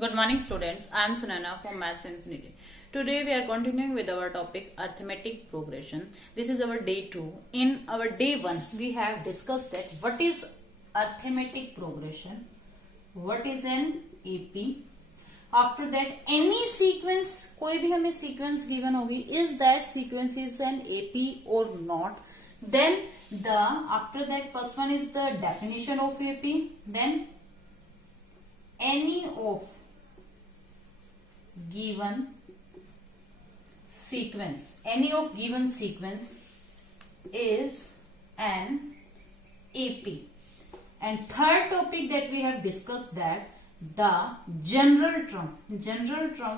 Good morning, students. I am Sunana from Maths Infinity. Today we are continuing with our topic arithmetic progression. This is our day 2. In our day 1, we have discussed that what is arithmetic progression, what is an AP. After that, any sequence, कोई भी हमें sequence given होगी, is that sequence is an AP or not? Then after that, first one is the definition of AP. Then any of given sequence is an AP. And third topic that we have discussed, that the general term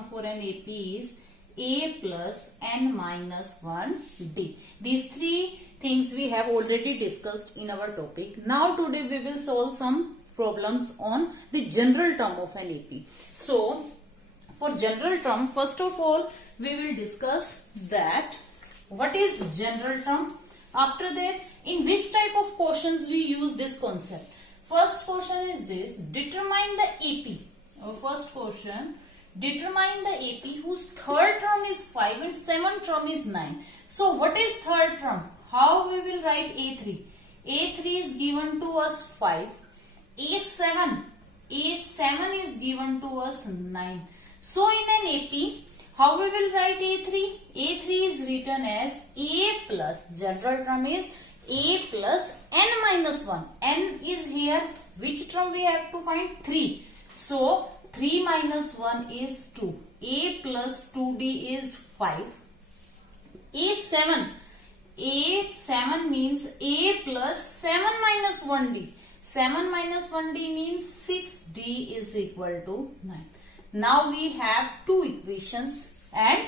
for an AP is A plus n minus 1 D. These three things we have already discussed in our topic. Now today we will solve some problems on the general term of an AP. So for general term, first of all we will discuss that what is general term. After that, in which type of portions we use this concept. First portion is this: determine the AP. Our first portion, determine the AP whose third term is 5 and seventh term is 9. So what is third term? How we will write A3? A3 is given to us 5. A7 is given to us 9. So in an AP, how we will write A3? A3 is written as A plus, general term is A plus n minus 1. N is here. Which term we have to find? 3. So 3 minus 1 is 2. A plus 2D is 5. A7 means A plus 7 minus 1D. 7 minus 1D means 6D is equal to 9. Now we have two equations and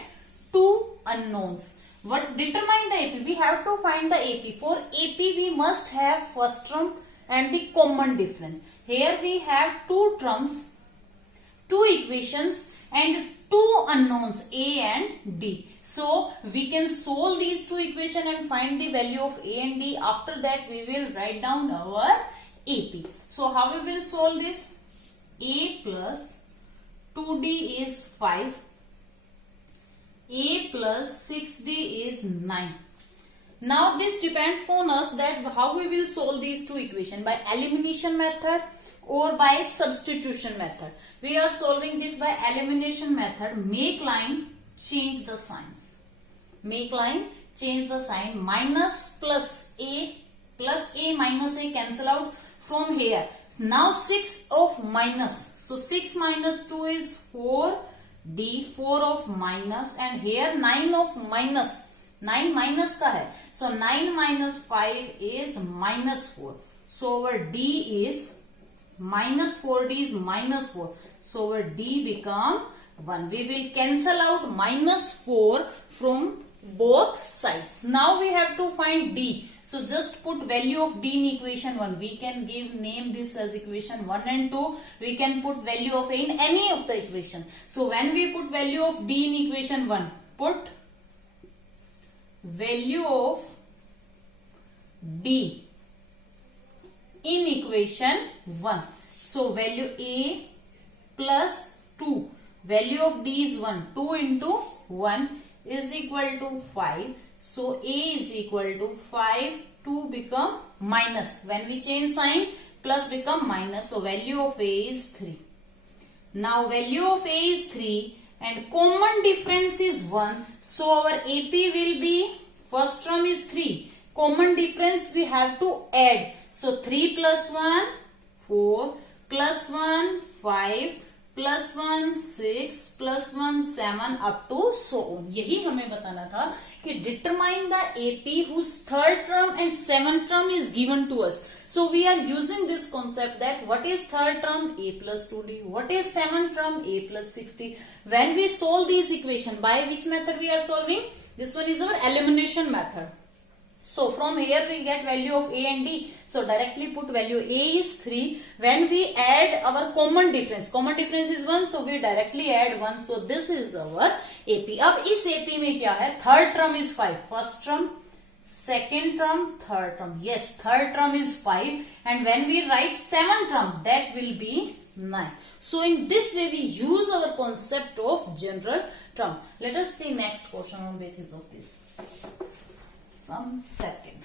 two unknowns. What determine the AP? We have to find the AP. For AP we must have first term and the common difference. Here we have two terms, two equations and two unknowns A and D. So we can solve these two equations and find the value of A and D. After that we will write down our AP. So how we will solve this? A plus 2D is 5. A plus 6D is 9. Now this depends upon us that how we will solve these two equations, by elimination method or by substitution method. We are solving this by elimination method. Make line, change the signs. Make line, change the sign. Minus plus A minus A cancel out from here. Now 6 of minus. So 6 minus 2 is 4. D 4 of minus, and here 9 of minus. 9 minus का है. So 9 minus 5 is minus 4. So our D is minus 4. D is minus 4. So our D become 1. We will cancel out minus 4 from both sides. Now we have to find D. So just put value of D in equation 1. We can name this as equation 1 and 2. We can put value of A in any of the equation. So when we put value of D in equation 1, put value of D in equation 1. So value A plus 2. Value of D is 1. 2 into 1 is equal to 5. So A is equal to 5, 2 become minus. When we change sign, plus become minus. So value of A is 3. Now value of A is 3 and common difference is 1. So our AP will be, first term is 3. Common difference we have to add. So 3 plus 1, 4, plus 1, 5, plus 1 6, plus 1 7 up to so on. यही हमें बताना था कि determine the AP whose third term and seventh term is given to us. So we are using this concept that what is third term? A plus 2D. What is seventh term? A plus 6D. When we solve these equations, by which method we are solving? This one is our elimination method. So from here we get value of A and D. So directly put value A is 3. When we add our common difference is 1. So we directly add 1. So this is our AP. अब इस AP में क्या है? Third term is 5. First term, second term, third term. Yes, third term is 5. And when we write seventh term, that will be 9. So in this way we use our concept of general term. Let us see next question on basis of this. Sum second.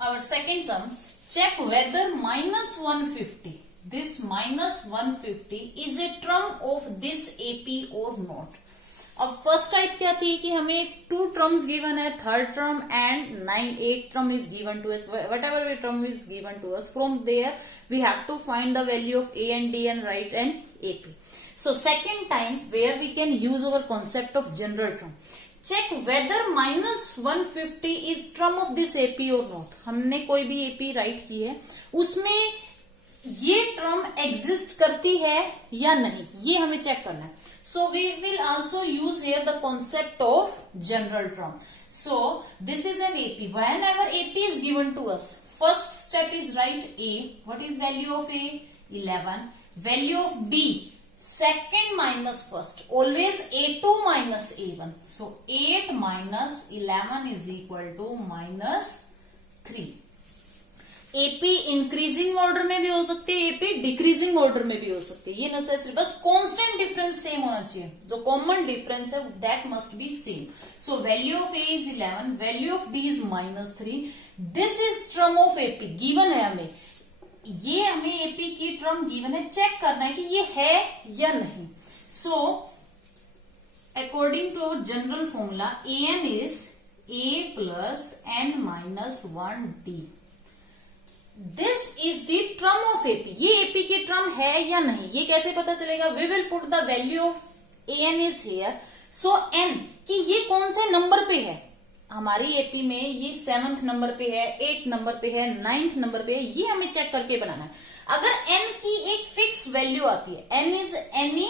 Our second sum, check whether minus 150, this minus 150 is a term of this AP or not. अब first type क्या थी कि हमें 2 terms given है, third term and 8 term is given to us. Whatever way term is given to us, from there we have to find the value of A and D and write an AP. So second time where we can use our concept of general term. Check whether minus 150 is term of this AP or not. हमने कोई भी AP right की है, उसमें ये term exist करती है या नहीं, ये हमें चेक करना है. So we will also use here the concept of general term. So this is an AP. Whenever AP is given to us, first step is write A. What is value of A? 11. Value of B, second minus first. Always A2 minus A1. So 8 minus 11 is equal to minus 3. AP increasing order में भी हो सकती है, AP decreasing order में भी हो सकती है. ये नेसेसरी, बस कांस्टेंट डिफरेंस सेम होना चाहिए. जो कॉमन डिफरेंस है that must be same. So value of A is 11, value of D is minus 3. This is term of AP given है हमें. ये हमें एपी की टर्म गिवन है, चेक करना है कि ये है या नहीं. So according to general formula A N is A plus N minus 1 D. This is the term of AP. ये एपी की टर्म है या नहीं, ये कैसे पता चलेगा? We will put the value of A N is here. So N कि ये कौन से नंबर पे है हमारी एपी में, ये 7th नंबर पे है, 8th नंबर पे है, 9th नंबर पे है, ये हमें चेक करके बनाना है. अगर एन की एक फिक्स वैल्यू आती है, N is any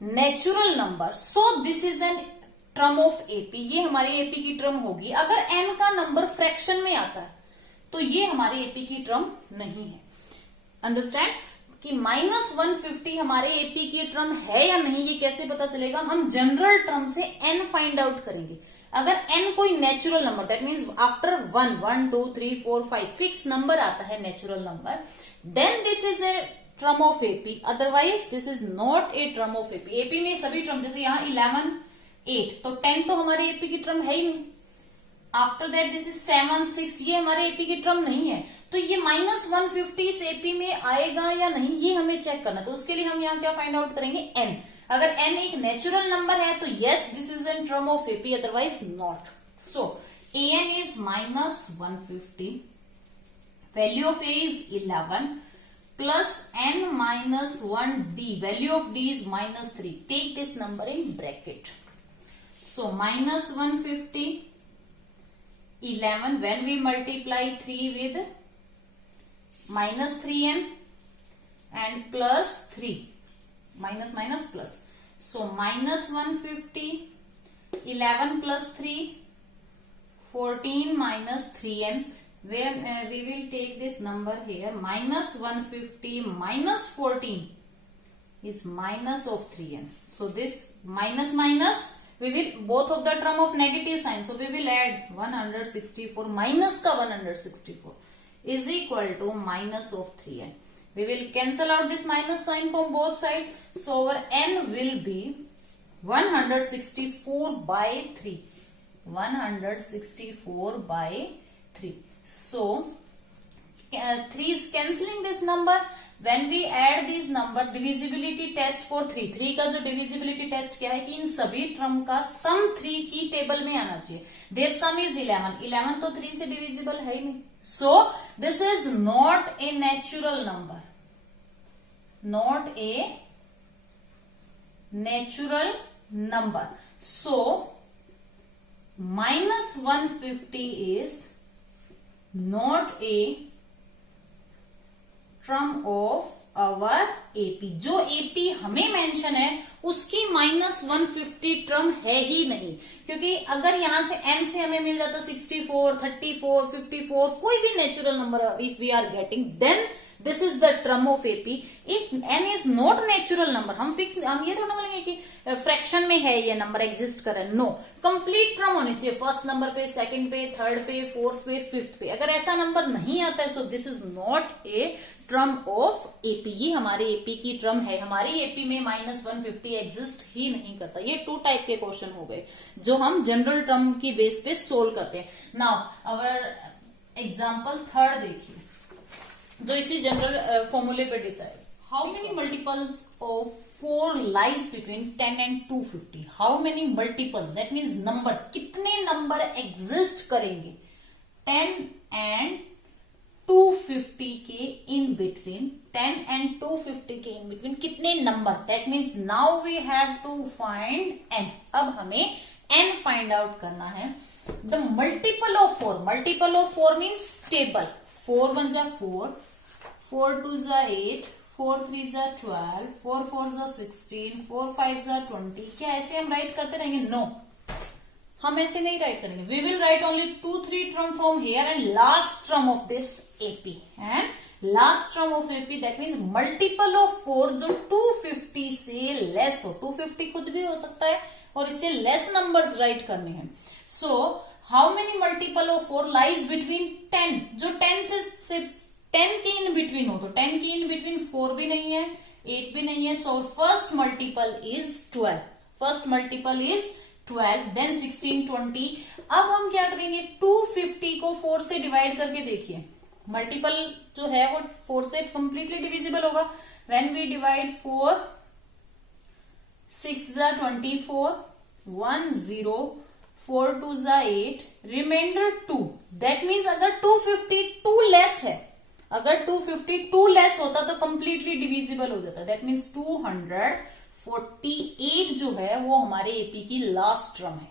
natural number, so this is an term of AP. ये हमारी एपी की टर्म होगी. अगर एन का नंबर फ्रैक्शन में आता है तो ये हमारे एपी की टर्म नहीं है. अंडरस्टैंड कि माइनस 150 हमारे एपी की टर्म है या नहीं, ये कैसे पता चलेगा? हम जनरल टर्म से एन फाइंड आउट करेंगे. अगर एन कोई natural number, that means after 1 2 3 4 5 fix number आता है natural number, then this is a term of AP. Otherwise this is not a term of AP. AP में सभी term, जैसे यहाँ 11 8 तो 10 तो हमारे एपी की टर्म है ही नहीं. आफ्टर दैट दिस इज 7 6, ये हमारे एपी की टर्म नहीं है. तो ये माइनस 150 इस एपी में आएगा या नहीं, ये हमें चेक करना. तो उसके लिए हम यहाँ क्या फाइंड आउट करेंगे? एन. अगर एन एक नेचुरल नंबर है तो yes this is an term of AP, otherwise not. So A N is minus 150, value of A is 11 plus N minus 1 D, value of D is minus 3. Take this number in bracket. So minus 150 11, when we multiply 3 with minus 3n and plus 3, minus minus plus, so minus 150 11 plus 3 14 minus 3n, where we will take this number here, minus 150 minus 14 is minus of 3n. So this minus minus, we will both of the term of negative sign, so we will add 164 minus का 164 is equal to minus of 3n. We will cancel out this minus sign from both sides, so our n will be 164 by 3. 164 by 3. So 3 is cancelling this number. When we add these number, divisibility test for 3 का जो divisibility test क्या है कि इन सभी term का sum 3 की table में आना चाहिए. Their sum is 11 तो 3 से divisible है ही नहीं. So this is not a natural number, not a natural number. So minus 150 is not a term of our AP. जो एपी हमें मेंशन है उसकी माइनस 150 टर्म है ही नहीं, क्योंकि अगर यहां से एन से हमें मिल जाता 64 34 54 कोई भी natural number if we are getting, then this is the term of AP. If n is not natural number, हम ये थोड़ा बोलेंगे कि फ्रैक्शन में है ये नंबर एग्जिस्ट कर रहा है. नो, कंप्लीट टर्म होनी चाहिए फर्स्ट नंबर पे, सेकंड पे, थर्ड पे, फोर्थ पे, फिफ्थ पे. अगर ऐसा नंबर नहीं आता है, so this is not a term of AP, ये हमारे एपी की ट्रम है। हमारी एपी में -150 एग्जिस्ट ही नहीं करता। ये 2 टाइप के क्वेश्चन हो गए जो हम जनरल ट्रम की बेस पे सोल्व करते हैं। नाउ अवर एग्जाम्पल थर्ड देखिए, जो इसी जनरल फॉर्मूले पे decide. How many multiples of 4 lies between 10 and 250? How many multiples, that means number, कितने नंबर एग्जिस्ट करेंगे 10 and 250 के इन बिटवीन, 10 and 250 के इन बिटवीन कितने number, that means now we have to find n। अब हमें n find out करना है। The multiple of 4, multiple of 4 means table, 4 1 जा 4, 4 2 जा 8, 4 3 जा 12, 4 4 जा 16, 4 5 जा 20। क्या ऐसे हम राइट करते रहेंगे? नो, हम ऐसे नहीं राइट करेंगे। We will write only 2-3 term from here and last term of this AP, and last term of AP that means multiple of 4 जो 250 से लेस हो। 250 खुद भी हो सकता है और इससे लेस नंबर्स राइट करने हैं। So how many multiple of 4 lies between 10, जो 10 से 10 के इन बिटवीन हो। तो 10 के इन बिटवीन 4 भी नहीं है, 8 भी नहीं है। So first multiple is 12, first multiple is 12, then 16 20। अब हम क्या करेंगे, 250 को 4 से डिवाइड करके देखिए। मल्टीपल जो है वो 4 से कंप्लीटली डिविजिबल होगा। व्हेन वी डिवाइड 4, 6 जा 24, 1 0, 4 2 जा 8, रिमाइंडर 2। दैट मीन्स अगर 252 लेस है, अगर 252 लेस होता तो कंप्लीटली डिविजिबल हो जाता। दैट मीन्स 248 जो है वो हमारे एपी की लास्ट टर्म है।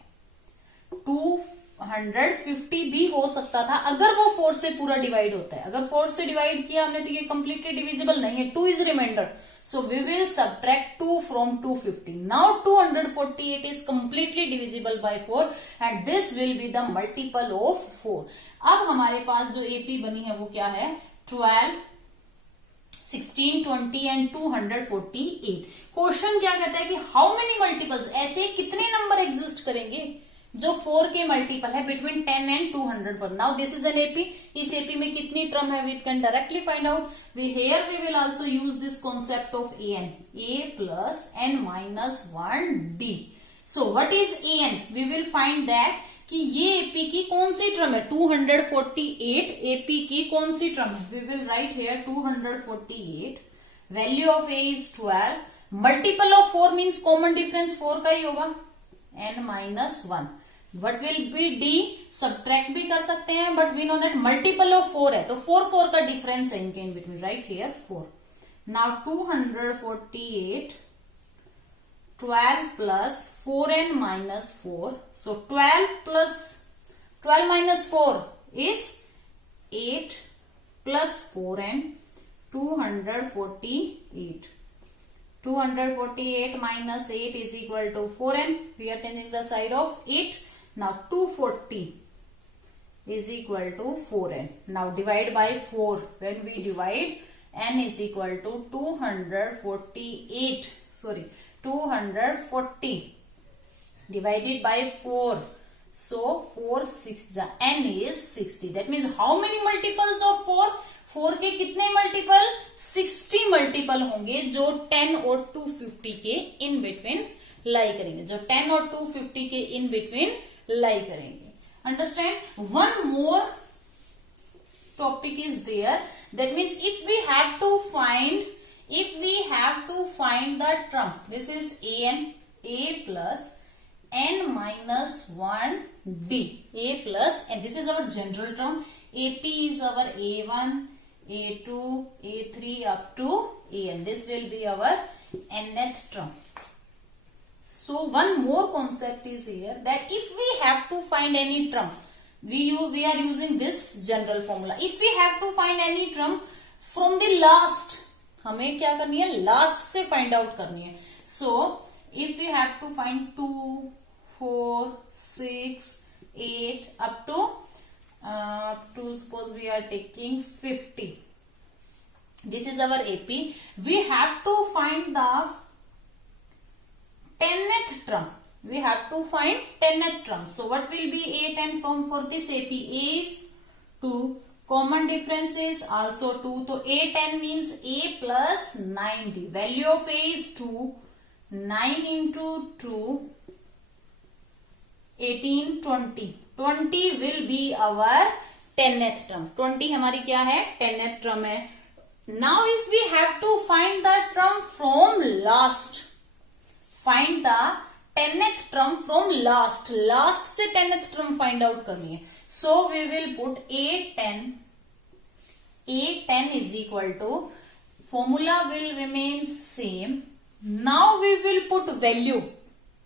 250 भी हो सकता था अगर वो 4 से पूरा डिवाइड होता है। अगर 4 से डिवाइड किया हमने तो ये कंप्लीटली डिविजिबल नहीं है। 2 is remainder, so we will subtract 2 from 250। Now 248 is completely divisible by 4 and this will be the multiple of 4। अब हमारे पास जो एपी बनी है वो क्या है, 12, 16 20 एंड 248। क्वेश्चन क्या कहता है कि हाउ मेनी मल्टीपल्स, ऐसे कितने नंबर एग्जिस्ट करेंगे जो 4 के मल्टीपल है बिटवीन 10 एंड 200 पर। Now this is an AP, इस एपी में कितनी टर्म है we can directly find out. We here we will also use this concept of an, a plus n minus 1d। So what is an? We will find that कि ये AP की कौन सी term है, 248 AP की कौन सी term है। We will write here 248, value of A is 12, multiple of 4 means common difference 4 का ही होगा, n minus 1। What will be d, subtract भी कर सकते हैं but we know that multiple of 4 है तो 4 4 का डिफरेंस है इनके in between, right here 4। Now 248, 12 plus 4n minus 4. So 12 minus 4 is 8 plus 4n, 248. 248 minus 8 is equal to 4n. We are changing the side of 8. Now 240 is equal to 4n. Now divide by 4. When we divide, n is equal to 248. Sorry, 240 divided by 4. So 4 6 n is 60. That means how many multiples of 4? 4 के कितने multiple? 60 multiple होंगे जो 10 और 250 के in between लाई करेंगे, जो 10 और 250 के इन बिटवीन लाई करेंगे. Understand? One more topic is there. That means if we have to find the term, this is a plus n minus 1d, a plus, and this is our general term. AP is our a1, a2, a3 up to an. This will be our nth term. So one more concept is here that if we have to find any term, we are using this general formula. If we have to find any term from the last, हमें क्या करनी है? Last से find out करनी है. So if you have to find 2, 4, 6, 8 up to suppose we are taking 50. This is our AP. We have to find the 10th term. We have to find 10th term. So what will be 8 and from for this AP? A is 2, common difference is also 2. तो A10 means A plus 9D. Value of A is 2. 9 into 2, 18, 20. 20 will be our 10th term. 20 हमारी क्या है? 10th term है. Now if we have to find the term from last, find the 10th term from last. Last से 10th term find out करनी है. So we will put A10. A10 is equal to, formula will remain same. Now we will put value.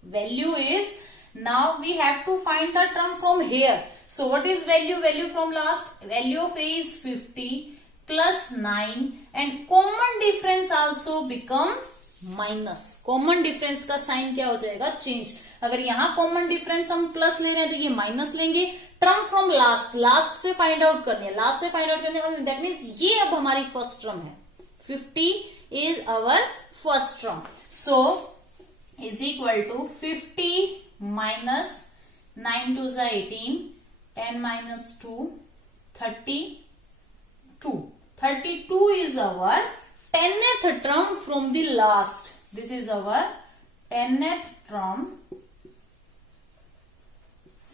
Value is, now we have to find the term from here. So what is value? Value from last. Value of A is 50 plus 9 and common difference also become minus. Common difference का sign क्या हो जाएगा? Change. अगर यहाँ common difference हम plus ले रहे हैं तो ये माइनस लेंगे. टर्म फ्रॉम लास्ट, लास्ट से फाइंड आउट करनी है. लास्ट से फाइंड आउट करने का दैट मीन्स ये अब हमारी फर्स्ट टर्म है. 50 is our first term. So is equal to 50 minus 9 2 जा 18, 10 minus 2, 32. 32 is our 10th term from the last. This is our 10th term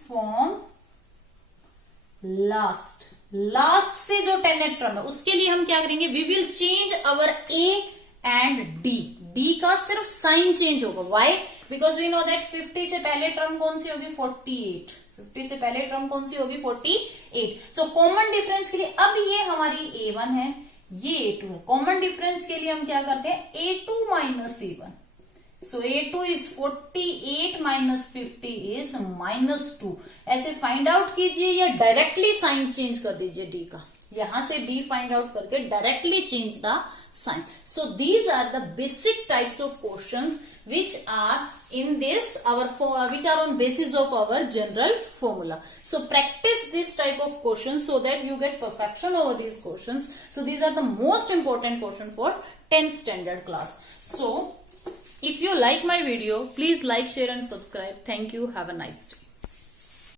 from last. Last से जो 10th term है उसके लिए हम क्या करेंगे? We will change our A and D. D का सिर्फ साइन चेंज होगा. Why? Because we know that 50 से पहले टर्म कौन सी होगी? 48. 50 से पहले टर्म कौन सी होगी? 48. सो कॉमन डिफरेंस के लिए अब ये हमारी A1 है, ये A2 है. कॉमन डिफरेंस के लिए हम क्या करते हैं? A2 minus A1. So A2 is 48 minus 50 is minus 2. ऐसे फाइंड आउट कीजिए या डायरेक्टली साइन चेंज कर दीजिए D का. यहां से D फाइंड आउट करके directly change the sign. So these are the basic types of questions which are in this which are on basis of our general formula. So practice this type of questions so that you get perfection over these questions. So these are the most important question for 10th standard class. So if you like my video, please like, share and subscribe. Thank you. Have a nice day.